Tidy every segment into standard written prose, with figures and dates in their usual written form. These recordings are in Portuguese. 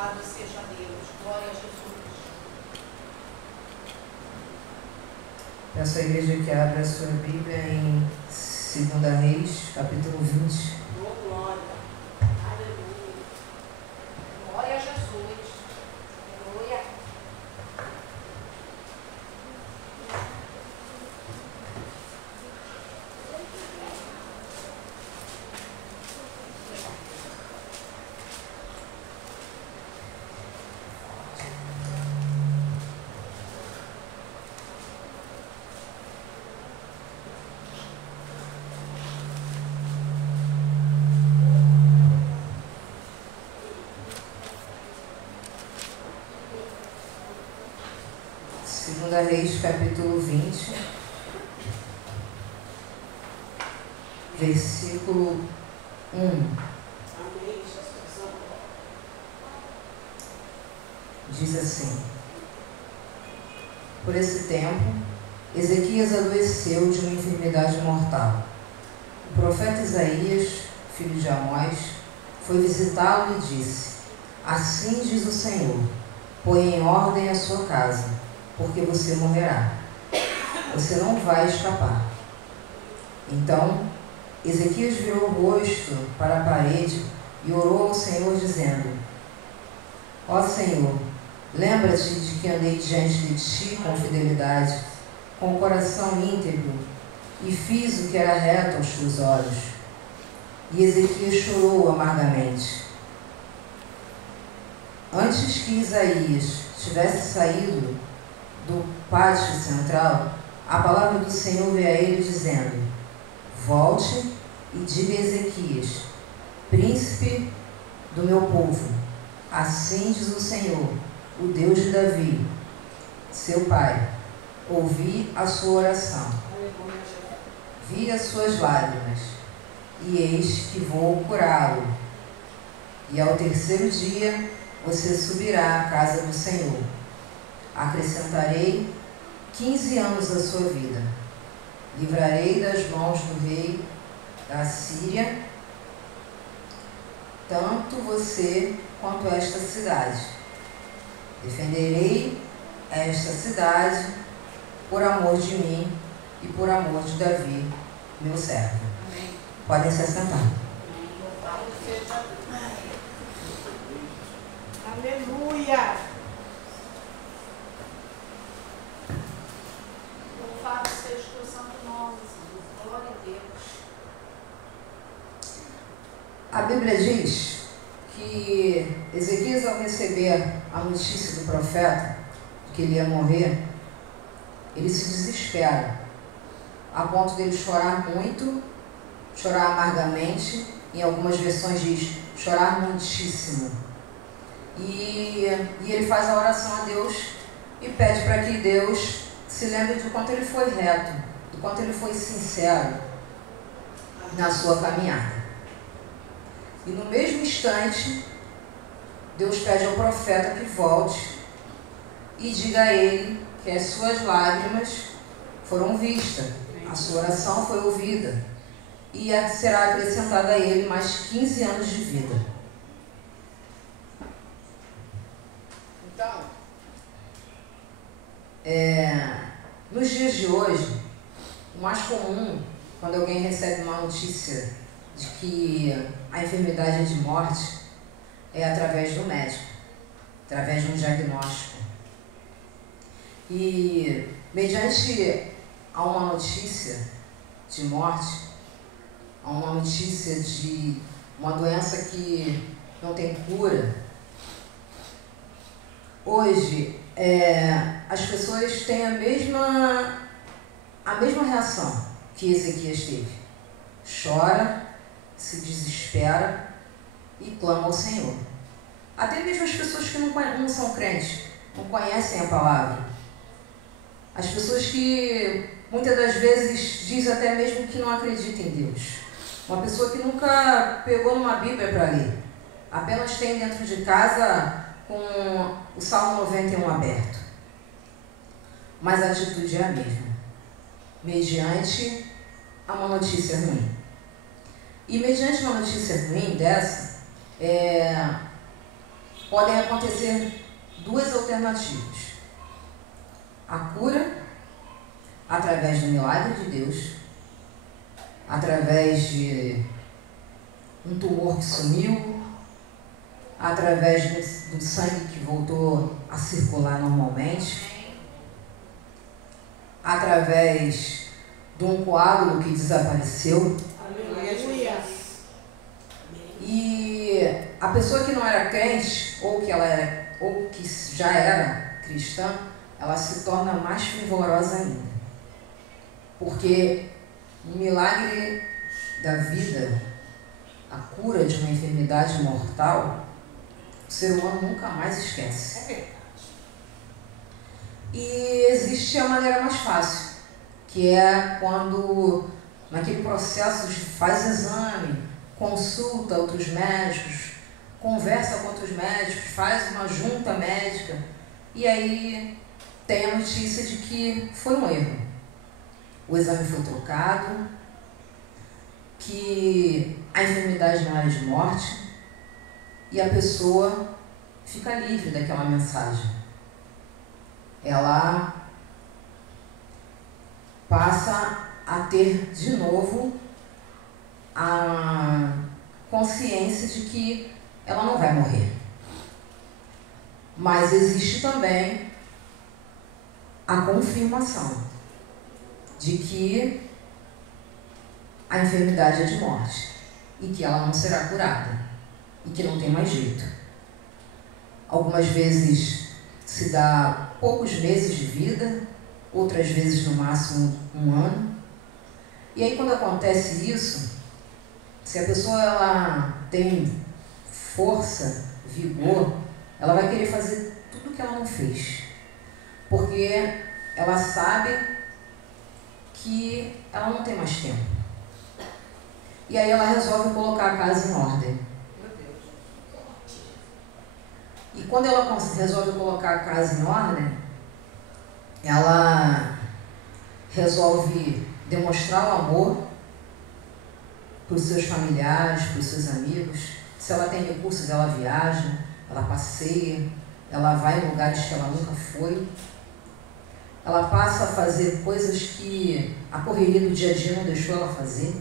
Louvado seja Deus. Glória a Jesus. Peço à igreja que abra a sua Bíblia em 2 Reis, capítulo 20. Oh, glória. Aleluia. Glória a Jesus. Aleluia. Segunda Reis, capítulo 20, versículo 1. Amém, Jesus. Diz assim: Por esse tempo, Ezequias adoeceu de uma enfermidade mortal. O profeta Isaías, filho de Amós, foi visitá-lo e disse: Assim diz o Senhor, põe em ordem a sua casa, porque você morrerá. Você não vai escapar. Então, Ezequias virou o rosto para a parede e orou ao Senhor, dizendo: Ó Senhor, lembra-te de que andei diante de ti com fidelidade, com o coração íntegro, e fiz o que era reto aos teus olhos. E Ezequias chorou amargamente. Antes que Isaías tivesse saído do pátio central, a palavra do Senhor veio a ele dizendo: Volte e diga a Ezequias, príncipe do meu povo, assim diz o Senhor, o Deus de Davi, seu pai, ouvi a sua oração, vi as suas lágrimas, e eis que vou curá-lo. E ao terceiro dia você subirá à casa do Senhor. Acrescentarei 15 anos à sua vida. Livrarei das mãos do rei da Síria, tanto você quanto esta cidade. Defenderei esta cidade por amor de mim e por amor de Davi, meu servo. Amém. Podem se assentar. Louvado seja Deus. Aleluia. Louvado seja o teu santo nome, Senhor. Glória a Deus. A Bíblia diz que Ezequias, ao receber a notícia do profeta de que ele ia morrer, ele se desespera, a ponto dele chorar muito, chorar amargamente, em algumas versões diz chorar muitíssimo. E ele faz a oração a Deus e pede para que Deus se lembre de quanto ele foi reto, de quanto ele foi sincero na sua caminhada. E no mesmo instante, Deus pede ao profeta que volte e diga a ele que as suas lágrimas foram vistas, a sua oração foi ouvida e será acrescentada a ele mais 15 anos de vida. Então, nos dias de hoje, o mais comum, quando alguém recebe uma notícia de que a enfermidade é de morte, é através do médico, através de um diagnóstico. E, mediante a uma notícia de morte, a uma notícia de uma doença que não tem cura, hoje as pessoas têm a mesma reação que Ezequias teve. Chora, se desespera e clama ao Senhor. Até mesmo as pessoas que não são crentes, não conhecem a palavra. As pessoas que muitas das vezes dizem até mesmo que não acreditam em Deus. Uma pessoa que nunca pegou numa Bíblia para ler, apenas tem dentro de casa com o Salmo 91 aberto. Mas a atitude é a mesma, mediante a uma notícia ruim. E mediante uma notícia ruim dessa, podem acontecer duas alternativas. A cura, através do milagre de Deus, através de um tumor que sumiu, através do sangue que voltou a circular normalmente, através de um coágulo que desapareceu. E a pessoa que não era crente, ou que já era cristã, ela se torna mais fervorosa ainda. Porque o milagre da vida, a cura de uma enfermidade mortal, o ser humano nunca mais esquece. É verdade. E existe a maneira mais fácil, que é quando, naquele processo de faz exame, consulta outros médicos, conversa com outros médicos, faz uma junta médica, e aí tem a notícia de que foi um erro. O exame foi trocado, que a enfermidade não era de morte, e a pessoa fica livre daquela mensagem. Ela passa a ter de novo a consciência de que ela não vai morrer. Mas existe também a confirmação de que a enfermidade é de morte e que ela não será curada e que não tem mais jeito. Algumas vezes se dá poucos meses de vida, outras vezes no máximo 1 ano. E aí quando acontece isso, se a pessoa ela tem força, vigor, ela vai querer fazer tudo que ela não fez, porque ela sabe que ela não tem mais tempo. E aí ela resolve colocar a casa em ordem. E quando ela resolve colocar a casa em ordem, ela resolve demonstrar o amor para os seus familiares, para os seus amigos. Se ela tem recursos, ela viaja, ela passeia, ela vai em lugares que ela nunca foi. Ela passa a fazer coisas que a correria do dia a dia não deixou ela fazer.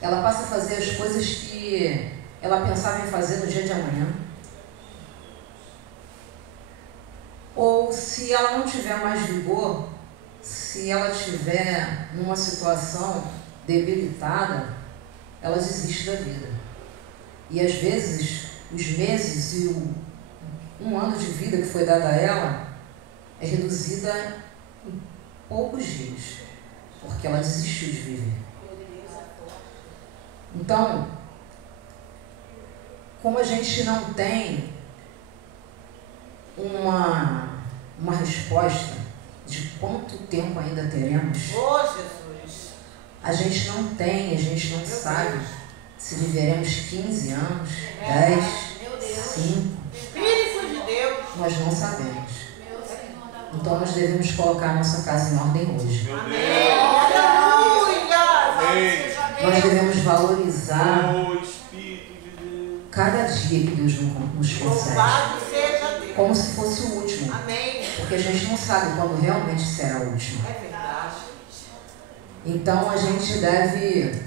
Ela passa a fazer as coisas que ela pensava em fazer no dia de amanhã. Ou se ela não tiver mais vigor, se ela estiver numa situação debilitada, ela desiste da vida. E às vezes, os meses e o 1 ano de vida que foi dado a ela é reduzida em poucos dias, porque ela desistiu de viver. Então, como a gente não tem uma resposta de quanto tempo ainda teremos, Jesus! a gente não sabe se viveremos 15 anos, 10, 5, Espírito de Deus! nós não sabemos. Então nós devemos colocar a nossa casa em ordem hoje. Amém! Aleluia! Nós devemos valorizar cada dia que Deus nos concede, Louvado seja Deus! como se fosse o último, Amém! porque a gente não sabe quando realmente será o último. É verdade. Então a gente deve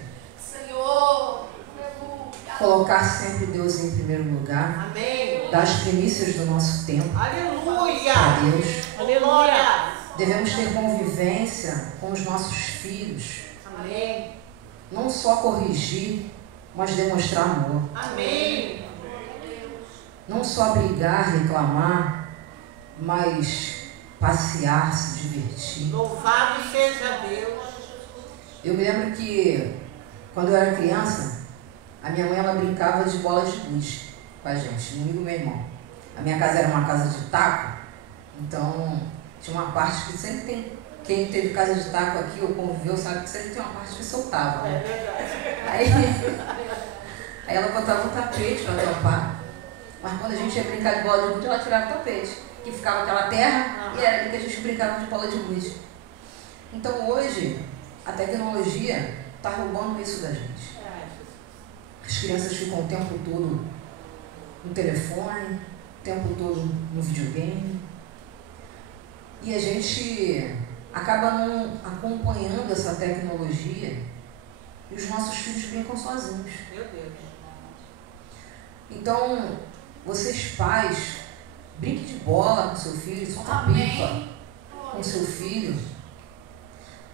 colocar sempre Deus em primeiro lugar, Amém! dar as primícias do nosso tempo Aleluia! a Deus. Aleluia! Devemos ter convivência com os nossos filhos, Amém! não só corrigir, mas demonstrar amor. Amém! Não só brigar, reclamar, mas passear, se divertir. Louvado seja Deus! Eu me lembro que, quando eu era criança, a minha mãe ela brincava de bola de gude com a gente, comigo e meu irmão. A minha casa era uma casa de taco, então tinha uma parte que sempre tem. Quem teve casa de taco aqui ou conviveu sabe que sempre tem uma parte que soltava. É Né? verdade. Aí ela botava um tapete para tampar, mas quando a gente ia brincar de bola de gude, ela tirava o tapete, que ficava aquela terra, e era ali que a gente brincava de bola de gude. Então hoje, a tecnologia está roubando isso da gente. As crianças ficam o tempo todo no telefone, o tempo todo no videogame. E a gente acaba não acompanhando essa tecnologia e os nossos filhos brincam sozinhos. Meu Deus. Então, vocês pais, brinque de bola com seu filho, solta pipa Amém. com seu filho.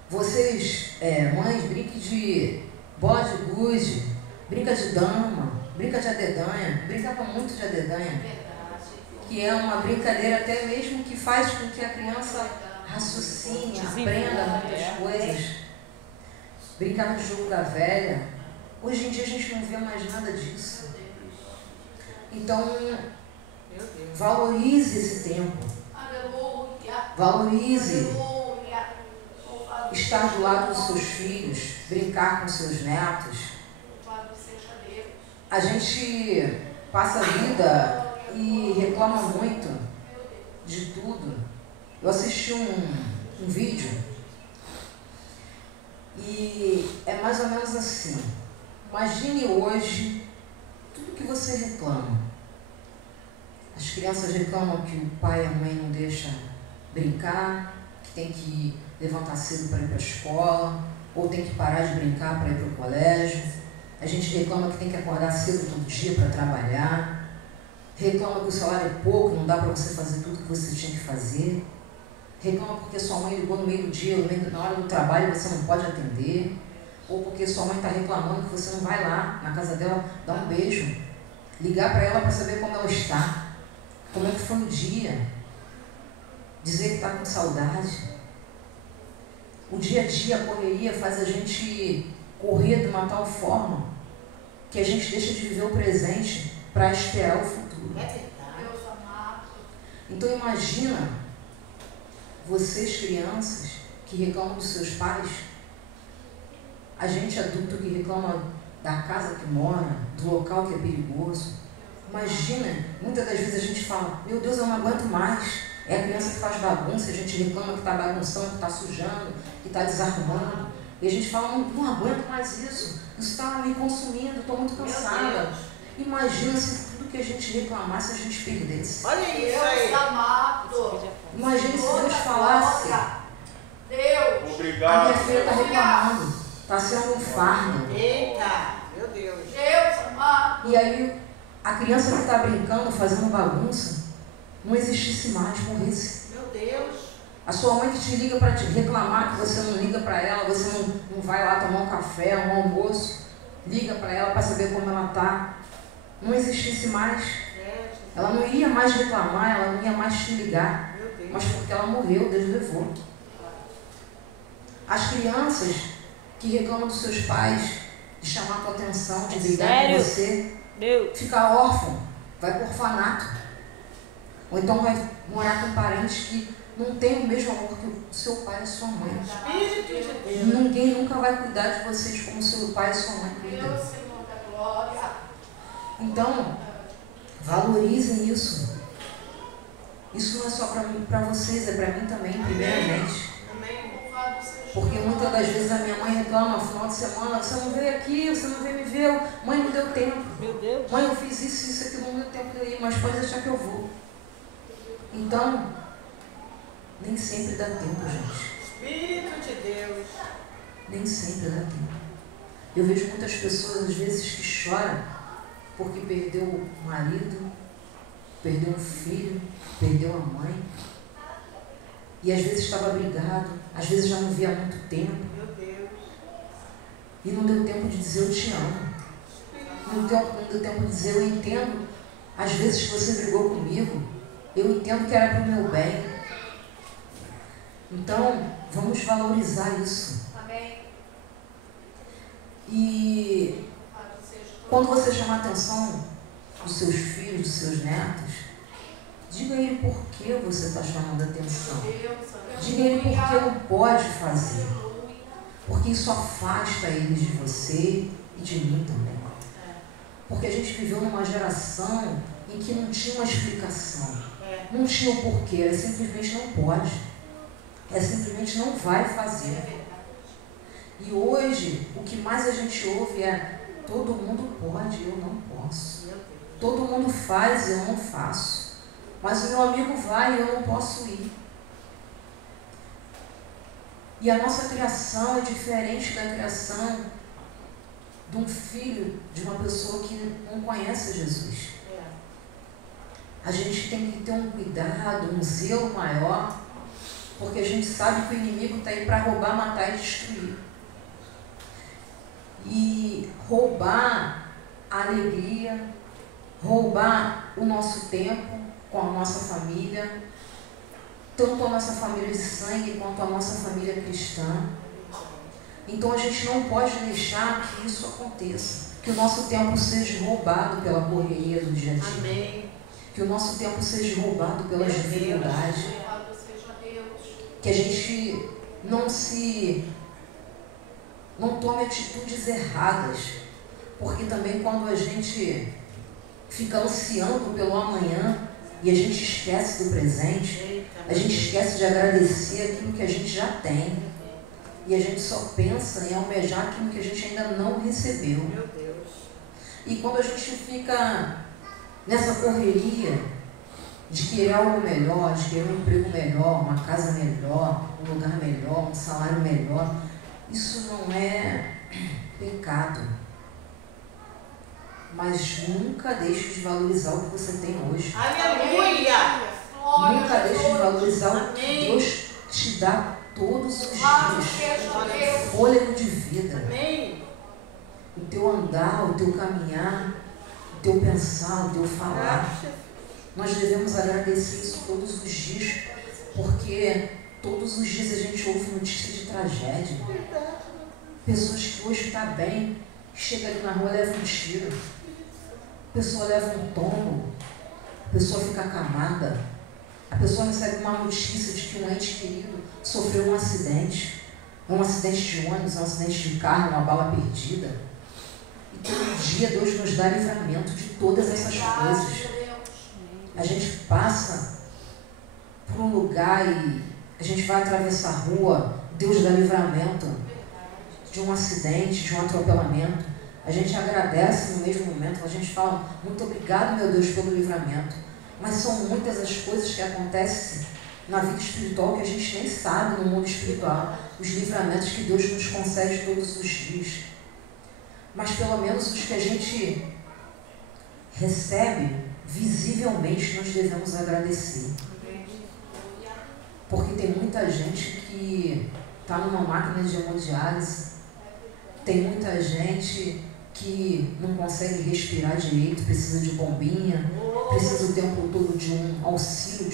Vocês, mães, brinque de bola de gude, brinca de dama, brinca de adedanha, brincava muito de adedanha, Verdade. que é uma brincadeira até mesmo que faz com que a criança raciocine, aprenda muitas coisas. Brincava de jogo da velha. Hoje em dia a gente não vê mais nada disso. Então, Meu Deus. valorize esse tempo. Aleluia. Valorize Aleluia. Louvado estar do lado dos seus filhos, brincar com seus netos. Louvado seja Deus. A gente passa a vida e reclama muito de tudo. Eu assisti um vídeo e é mais ou menos assim. Imagine hoje tudo que você reclama. As crianças reclamam que o pai e a mãe não deixam brincar, que tem que levantar cedo para ir para a escola, ou tem que parar de brincar para ir para o colégio. A gente reclama que tem que acordar cedo todo dia para trabalhar. Reclama que o salário é pouco, não dá para você fazer tudo que você tinha que fazer. Reclama porque sua mãe ligou no meio do dia, na hora do trabalho você não pode atender. Ou porque sua mãe está reclamando que você não vai lá na casa dela dar um beijo. Ligar para ela para saber como ela está. Como é que foi o dia. Dizer que está com saudade. O dia a dia, a correria faz a gente correr de uma tal forma que a gente deixa de viver o presente para esperar o futuro. É verdade. Deus amado. Então imagina vocês crianças que reclamam dos seus pais, a gente adulto que reclama da casa que mora, do local que é perigoso. Imagina, muitas das vezes a gente fala, meu Deus, eu não aguento mais. É a criança que faz bagunça, a gente reclama que está bagunçando, que está sujando, que está desarrumando. E a gente fala, não aguento mais isso está me consumindo, estou muito cansada. Imagina se tudo que a gente reclamasse a gente perdesse. Olha isso Deus aí. amado. Imagina se Deus Toda falasse, glória. Deus. a Obrigado. minha filha está reclamando, está sendo um fardo. Eita, meu Deus. Deus amado. E aí a criança que está brincando, fazendo bagunça, não existisse mais, morresse. Meu Deus. A sua mãe que te liga para te reclamar que você não liga para ela, você não vai lá tomar um café, um almoço, liga para ela para saber como ela está. Não existisse mais. Ela não iria mais reclamar, ela não ia mais te ligar, Meu Deus. mas porque ela morreu, Deus levou. As crianças que reclamam dos seus pais, de chamar a tua atenção, de brigar com Sério? você, Deus. fica órfão, vai para o orfanato. Ou então vai morar com parentes que não têm o mesmo amor que o seu pai e sua mãe. Espírito de Deus. Ninguém nunca vai cuidar de vocês como seu pai e sua mãe cuidam. Deus, Senhor da glória. Então, valorizem isso. Isso não é só para vocês, é para mim também, primeiramente. Amém. Louvado seja Porque Deus. muitas das vezes a minha mãe reclama no final de semana, você não veio aqui, você não veio me ver, mãe, não deu tempo. Meu Deus. Mãe, eu fiz isso, aquilo, não deu tempo de eu ir, mas pode deixar que eu vou. Então, nem sempre dá tempo, gente. Espírito de Deus. Nem sempre dá tempo. Eu vejo muitas pessoas, às vezes, que choram porque perdeu o marido, perdeu um filho, perdeu a mãe. E às vezes estava brigado, às vezes já não via há muito tempo. Meu Deus. E não deu tempo de dizer eu te amo. Não deu tempo de dizer eu entendo. Às vezes que você brigou comigo, eu entendo que era para o meu bem. Então, vamos valorizar isso. Amém. E Louvado seja Deus. quando você chamar a atenção dos seus filhos, dos seus netos, diga a ele por que você está chamando a atenção. Diga a ele por que não pode fazer. Porque isso afasta eles de você e de mim também. Porque a gente viveu numa geração em que não tinha uma explicação. Não tinha o porquê, era simplesmente não pode. É simplesmente não vai fazer. E hoje, o que mais a gente ouve é todo mundo pode, eu não posso. Meu Deus. Todo mundo faz e eu não faço. Mas o meu amigo vai e eu não posso ir. E a nossa criação é diferente da criação de um filho de uma pessoa que não conhece Jesus. A gente tem que ter um cuidado, um zelo maior, porque a gente sabe que o inimigo está aí para roubar, matar e destruir. E roubar a alegria, roubar o nosso tempo com a nossa família, tanto a nossa família de sangue quanto a nossa família cristã. Então a gente não pode deixar que isso aconteça, que o nosso tempo seja roubado pela correria do dia a dia. Amém. Que o nosso tempo seja roubado pelas dificuldades. Que a gente não tome atitudes erradas. Porque também quando a gente fica ansiando pelo amanhã e a gente esquece do presente, a gente esquece de agradecer aquilo que a gente já tem. E a gente só pensa em almejar aquilo que a gente ainda não recebeu. Meu Deus. E quando a gente fica nessa correria de querer algo melhor, de querer um emprego melhor, uma casa melhor, um lugar melhor, um salário melhor, isso não é pecado. Mas nunca deixe de valorizar o que você tem hoje. Aleluia. Nunca deixe de valorizar o que Deus te dá todos os dias. Fôlego de vida. Amém. O teu andar, o teu caminhar, o teu pensar, o teu falar. Nós devemos agradecer isso todos os dias, porque todos os dias a gente ouve notícia de tragédia. Pessoas que hoje estão bem, chega ali na rua e leva um tiro. A pessoa leva um tombo, a pessoa fica acamada, a pessoa recebe uma notícia de que um ente querido sofreu um acidente de ônibus, um acidente de carro, uma bala perdida. E todo dia Deus nos dá livramento de todas essas coisas. A gente passa por um lugar e a gente vai atravessar a rua, Deus dá livramento de um acidente, de um atropelamento. A gente agradece no mesmo momento, a gente fala, muito obrigado, meu Deus, pelo livramento. Mas são muitas as coisas que acontecem na vida espiritual que a gente nem sabe no mundo espiritual, os livramentos que Deus nos concede todos os dias. Mas pelo menos os que a gente recebe, visivelmente nós devemos agradecer. Porque tem muita gente que está numa máquina de hemodiálise, tem muita gente que não consegue respirar direito, precisa de bombinha, precisa o tempo todo de um auxílio,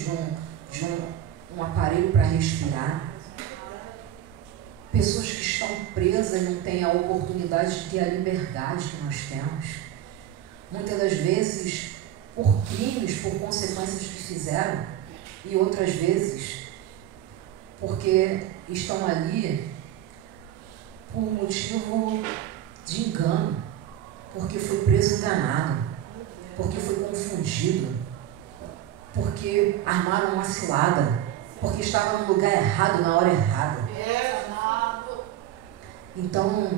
de um aparelho para respirar. Pessoas que estão presas e não têm a oportunidade de ter a liberdade que nós temos. Muitas das vezes por crimes, por consequências que fizeram, e outras vezes porque estão ali por motivo de engano, porque foi preso enganado, porque foi confundido, porque armaram uma cilada, porque estava no lugar errado na hora errada. Então,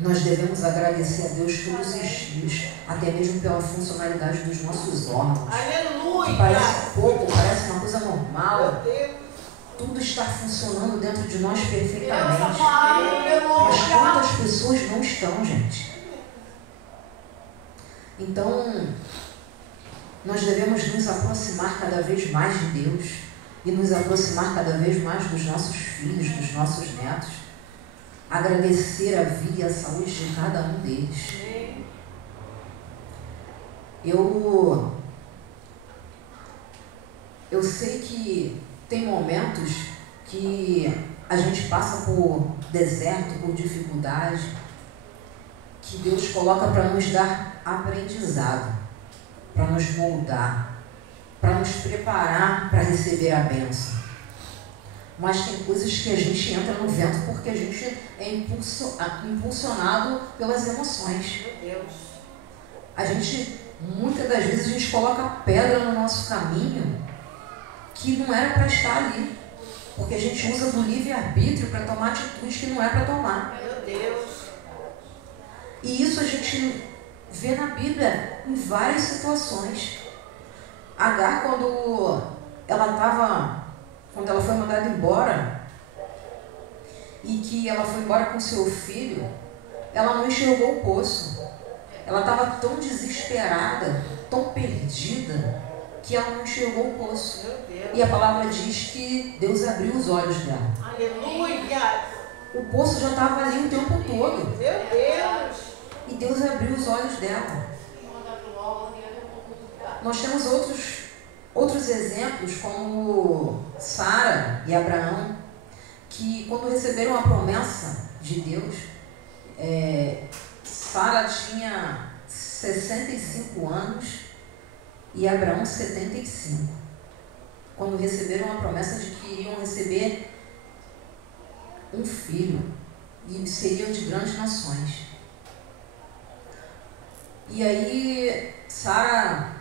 nós devemos agradecer a Deus todos os dias, até mesmo pela funcionalidade dos nossos órgãos. Aleluia! Que parece pouco, parece uma coisa normal. Tudo está funcionando dentro de nós perfeitamente. Mas quantas pessoas não estão, gente? Então, nós devemos nos aproximar cada vez mais de Deus e nos aproximar cada vez mais dos nossos filhos, dos nossos netos. Agradecer a vida e a saúde de cada um deles. Eu sei que tem momentos que a gente passa por deserto, por dificuldade, que Deus coloca para nos dar aprendizado, para nos moldar, para nos preparar para receber a bênção. Mas tem coisas que a gente entra no vento porque a gente é impulsionado pelas emoções. Muitas das vezes a gente coloca pedra no nosso caminho que não era para estar ali, porque a gente usa do livre-arbítrio para tomar atitudes que não é para tomar. Meu Deus. E isso a gente vê na Bíblia em várias situações. Agar, quando ela foi mandada embora, e que ela foi embora com seu filho, ela não enxergou o poço. Ela estava tão desesperada, tão perdida, que ela não enxergou o poço. E a palavra diz que Deus abriu os olhos dela. Aleluia! O poço já estava ali o tempo todo. Meu Deus! E Deus abriu os olhos dela. Nós temos outros exemplos, como Sara e Abraão, que quando receberam a promessa de Deus, Sara tinha 65 anos e Abraão 75. Quando receberam a promessa de que iriam receber um filho e seriam de grandes nações. E aí, Sara,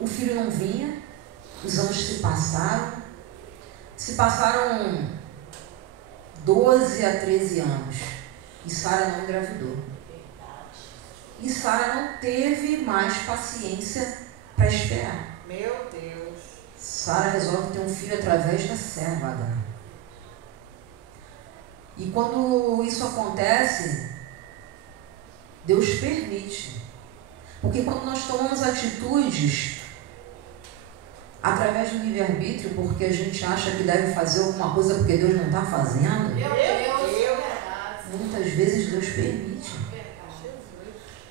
o filho não vinha, os anos se passaram 12 a 13 anos e Sara não engravidou. E Sara não teve mais paciência para esperar. Meu Deus! Sara resolve ter um filho através da serva Agar. E quando isso acontece, Deus permite. Porque quando nós tomamos atitudes através do livre-arbítrio, porque a gente acha que deve fazer alguma coisa porque Deus não está fazendo, muitas vezes Deus permite.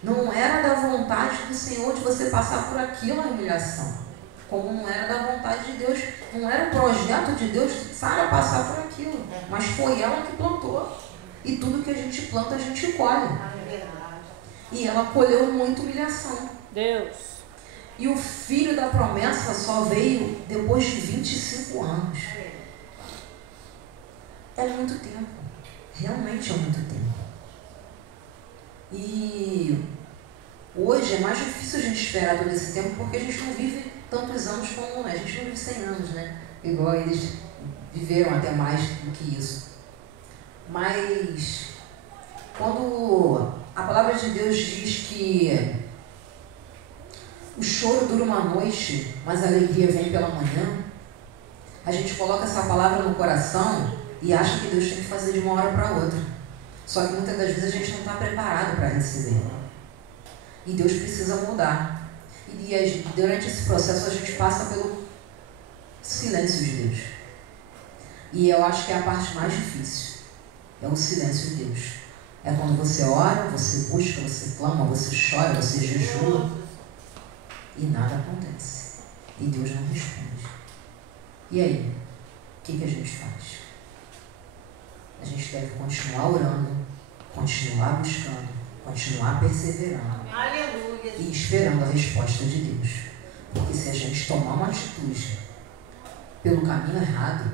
Não era da vontade do Senhor de você passar por aquilo, a humilhação. Como não era da vontade de Deus, não era o projeto de Deus Sara passar por aquilo. Mas foi ela que plantou. E tudo que a gente planta, a gente colhe. E ela colheu muita humilhação. Deus. E o filho da promessa só veio depois de 25 anos. É muito tempo. Realmente é muito tempo. E hoje é mais difícil a gente esperar todo esse tempo, porque a gente não vive tantos anos como, né? A gente não vive 100 anos, né? Igual eles viveram até mais do que isso. Mas quando a palavra de Deus diz que o choro dura uma noite, mas a alegria vem pela manhã, a gente coloca essa palavra no coração e acha que Deus tem que fazer de uma hora para outra. Só que muitas das vezes a gente não está preparado para receber. E Deus precisa mudar. E durante esse processo a gente passa pelo silêncio de Deus. E eu acho que é a parte mais difícil. É o silêncio de Deus. É quando você ora, você busca, você clama, você chora, você jejua e nada acontece. E Deus não responde. E aí? O que a gente faz? A gente deve continuar orando, continuar buscando, continuar perseverando. Aleluia! E esperando a resposta de Deus. Porque se a gente tomar uma atitude pelo caminho errado,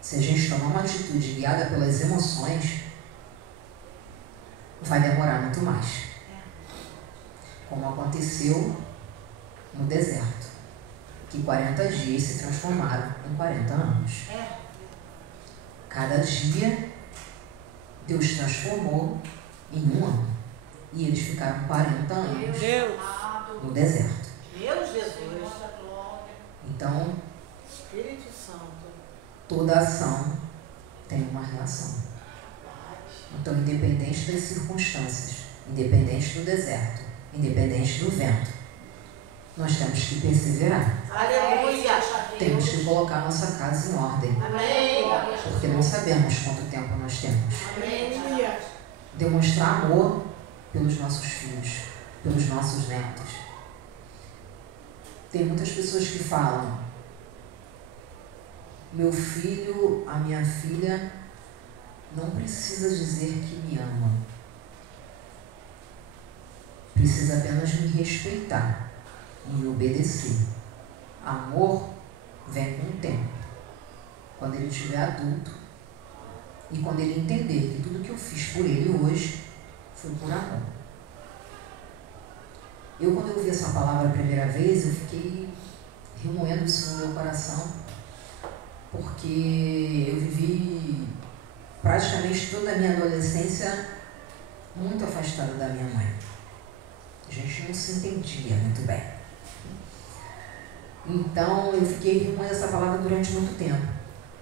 se a gente tomar uma atitude guiada pelas emoções, vai demorar muito mais. Como aconteceu no deserto, que 40 dias se transformaram em 40 anos. Cada dia Deus transformou em um ano. E eles ficaram 40 anos no deserto. Meu Jesus! Então, Espírito Santo. toda ação tem uma reação. Então, independente das circunstâncias, independente do deserto, independente do vento, nós temos que perseverar. Aleluia! Temos que colocar nossa casa em ordem. Amém! Porque não sabemos quanto tempo nós temos. Amém! Demonstrar amor pelos nossos filhos, pelos nossos netos. Tem muitas pessoas que falam: meu filho, a minha filha não precisa dizer que me ama. Precisa apenas me respeitar e me obedecer. Amor vem com o tempo. Quando ele estiver adulto e quando ele entender que tudo que eu fiz por ele hoje foi por amor. Quando eu ouvi essa palavra a primeira vez, eu fiquei remoendo isso no meu coração, porque eu vivi praticamente toda a minha adolescência muito afastada da minha mãe. A gente não se entendia muito bem. Então, eu fiquei ruminando essa palavra durante muito tempo.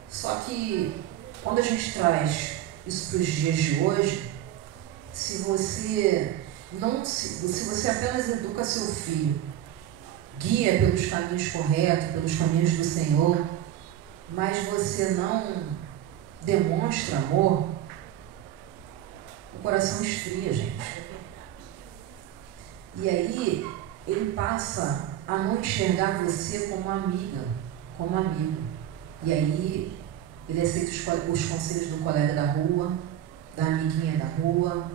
Só que, quando a gente traz isso para os dias de hoje, se você apenas educa seu filho, guia pelos caminhos corretos, pelos caminhos do Senhor, mas você não demonstra amor, o coração esfria, gente. E aí, ele passa a não enxergar você como amiga, como amigo. E aí, ele aceita os conselhos do colega da rua, da amiguinha da rua,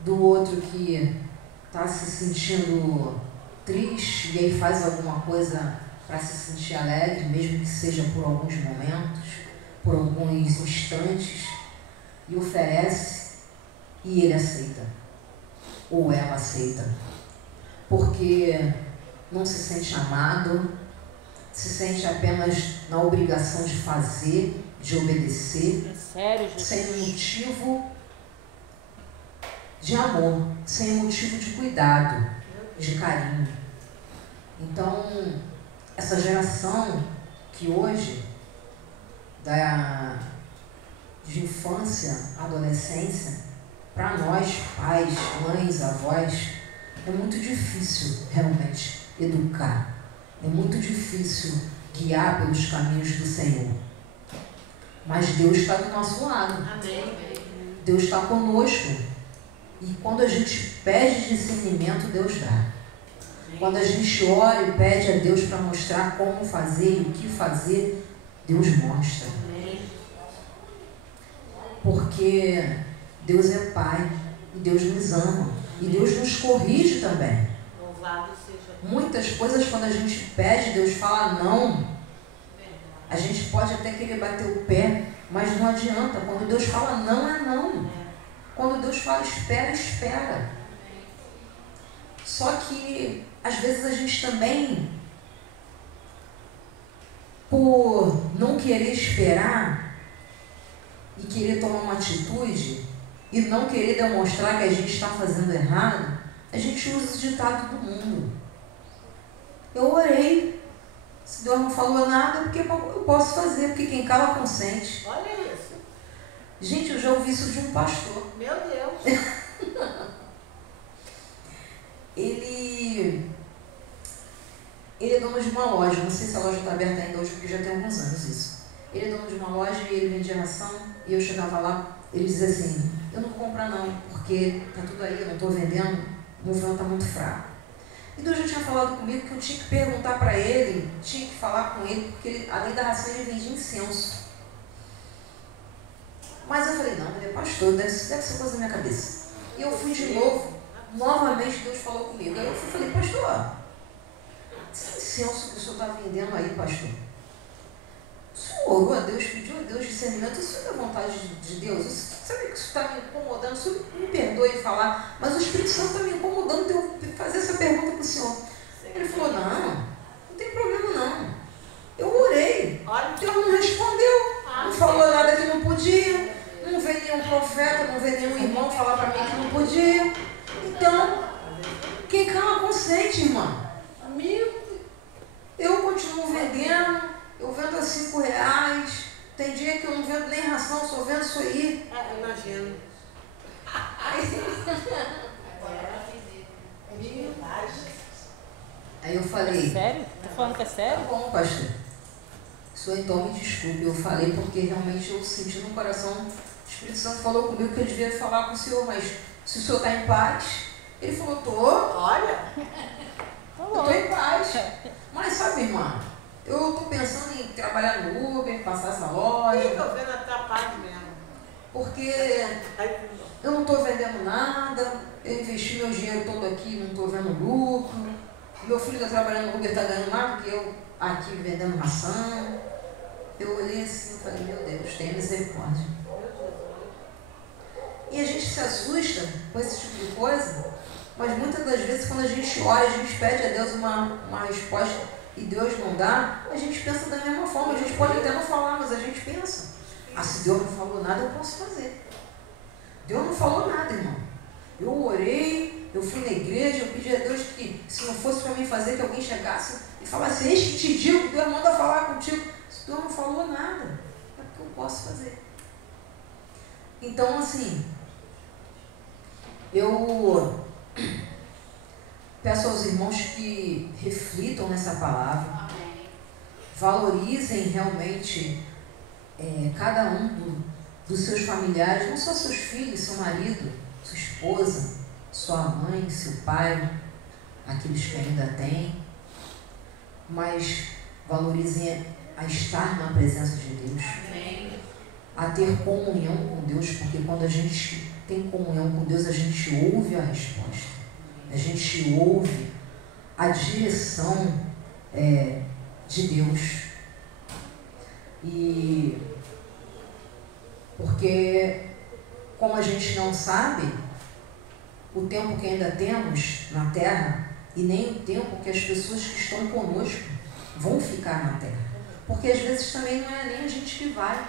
do outro que está se sentindo triste e aí faz alguma coisa para se sentir alegre, mesmo que seja por alguns momentos, por alguns instantes, e oferece, e ele aceita, ou ela aceita, porque não se sente amado, se sente apenas na obrigação de fazer, de obedecer, sem motivo de amor, sem motivo de cuidado, de carinho. Então, essa geração que hoje, de infância, adolescência, para nós, pais, mães, avós, é muito difícil realmente educar. É muito difícil guiar pelos caminhos do Senhor. Mas Deus está do nosso lado. Amém. Deus está conosco. E quando a gente pede discernimento, Deus dá. Quando a gente ora e pede a Deus para mostrar como fazer e o que fazer, Deus mostra. Porque Deus é Pai e Deus nos ama e Deus nos corrige também. Louvado seja Deus. Muitas coisas, quando a gente pede, Deus fala não. A gente pode até querer bater o pé, mas não adianta. Quando Deus fala não, é não. Quando Deus fala espera, espera. Só que às vezes a gente também, por não querer esperar e querer tomar uma atitude e não querer demonstrar que a gente está fazendo errado, a gente usa o ditado do mundo. Eu orei, se Deus não falou nada, porque eu posso fazer, porque quem cala consente. Olha isso. Gente, eu já ouvi isso de um pastor. Meu Deus. Ele é dono de uma loja, não sei se a loja está aberta ainda hoje, porque já tem alguns anos isso. Ele é dono de uma loja e ele vendia ração, e eu chegava lá, ele dizia assim, eu não vou comprar não, porque está tudo aí, eu não estou vendendo, o movimento está muito fraco. E Deus já tinha falado comigo que eu tinha que perguntar para ele, tinha que falar com ele, porque ele, além da ração ele vendia incenso. Mas eu falei, não, ele é pastor, deve ser coisa da minha cabeça. E eu fui de novo, novamente Deus falou comigo. Aí eu falei, pastor, esse incenso que o senhor está vendendo aí, pastor, o senhor orou a Deus, pediu a Deus discernimento, isso é da vontade de Deus? Sabe que isso está me incomodando? O senhor me perdoe falar, mas o Espírito Santo está me incomodando de eu fazer essa pergunta para o senhor. Ele falou, não tem problema não. Eu orei, Deus não respondeu, não falou nada que não podia, não veio nenhum profeta, não veio nenhum irmão falar para mim que não podia. Então, quem cala consente, irmã. Eu continuo vendendo, eu vendo a R$5. Tem dia que eu não vendo nem ração, só vendo isso aí. Imagino. Aí eu falei... Sério? Tá falando que é sério? Tá bom, pastor. O senhor então me desculpe, eu falei porque realmente eu senti no coração, o Espírito Santo falou comigo que eu devia falar com o senhor, mas se o senhor está em paz, ele falou, tô. Olha. Eu estou em paz. Mas sabe, irmã, eu estou pensando em trabalhar no Uber, passar essa loja. Estou vendo até a paz mesmo. Porque eu não estou vendendo nada, eu investi meu dinheiro todo aqui, não estou vendo lucro. Meu filho está trabalhando no Uber, está ganhando mais do que eu aqui vendendo ração. Eu olhei assim e falei, meu Deus, tenha misericórdia. E a gente se assusta com esse tipo de coisa, mas muitas das vezes quando a gente ora, a gente pede a Deus uma resposta e Deus não dá, a gente pensa da mesma forma. A gente pode até não falar, mas a gente pensa, se Deus não falou nada, eu posso fazer. Deus não falou nada, irmão. Eu orei, eu fui na igreja, eu pedi a Deus que, se não fosse para mim fazer, que alguém chegasse e falasse, eis que te digo, Deus manda falar contigo. Se Deus não falou nada, é porque eu posso fazer. Então, assim, eu peço aos irmãos que reflitam nessa palavra, Amém. valorizem realmente cada um dos seus familiares, não só seus filhos, seu marido, sua esposa, sua mãe, seu pai, aqueles que ainda têm, mas valorizem a estar na presença de Deus, Amém. a ter comunhão com Deus, porque quando a gente tem comunhão com Deus, a gente ouve a resposta, a gente ouve a direção de Deus. E porque, como a gente não sabe o tempo que ainda temos na terra e nem o tempo que as pessoas que estão conosco vão ficar na terra, porque às vezes também não é nem a gente que vai,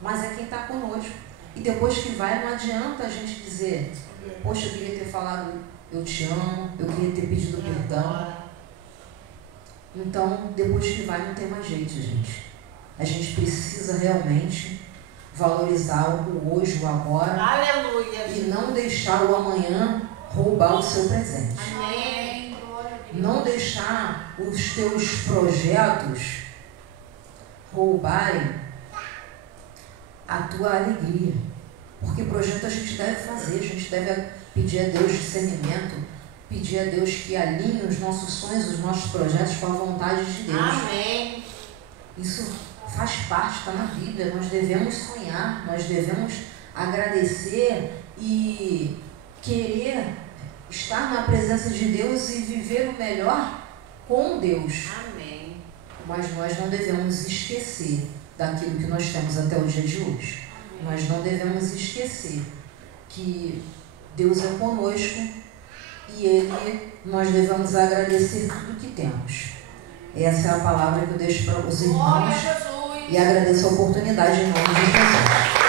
mas é quem está conosco. E depois que vai, não adianta a gente dizer, poxa, eu queria ter falado eu te amo, eu queria ter pedido perdão. Então, depois que vai, não tem mais jeito, gente. A gente precisa realmente valorizar o hoje, o agora. Aleluia. E não deixar o amanhã roubar o seu presente. Amém. Glória a Deus. Não deixar os teus projetos roubarem a tua alegria. Porque projeto a gente deve fazer, a gente deve pedir a Deus discernimento, pedir a Deus que alinhe os nossos sonhos, os nossos projetos com a vontade de Deus. Amém. Isso faz parte, está na Bíblia. Nós devemos sonhar, nós devemos agradecer e querer estar na presença de Deus e viver o melhor com Deus. Amém. Mas nós não devemos esquecer daquilo que nós temos até o dia de hoje. Nós não devemos esquecer que Deus é conosco e nós devemos agradecer tudo que temos. Essa é a palavra que eu deixo para os Glória irmãos a Jesus. e agradeço a oportunidade em nome de Jesus.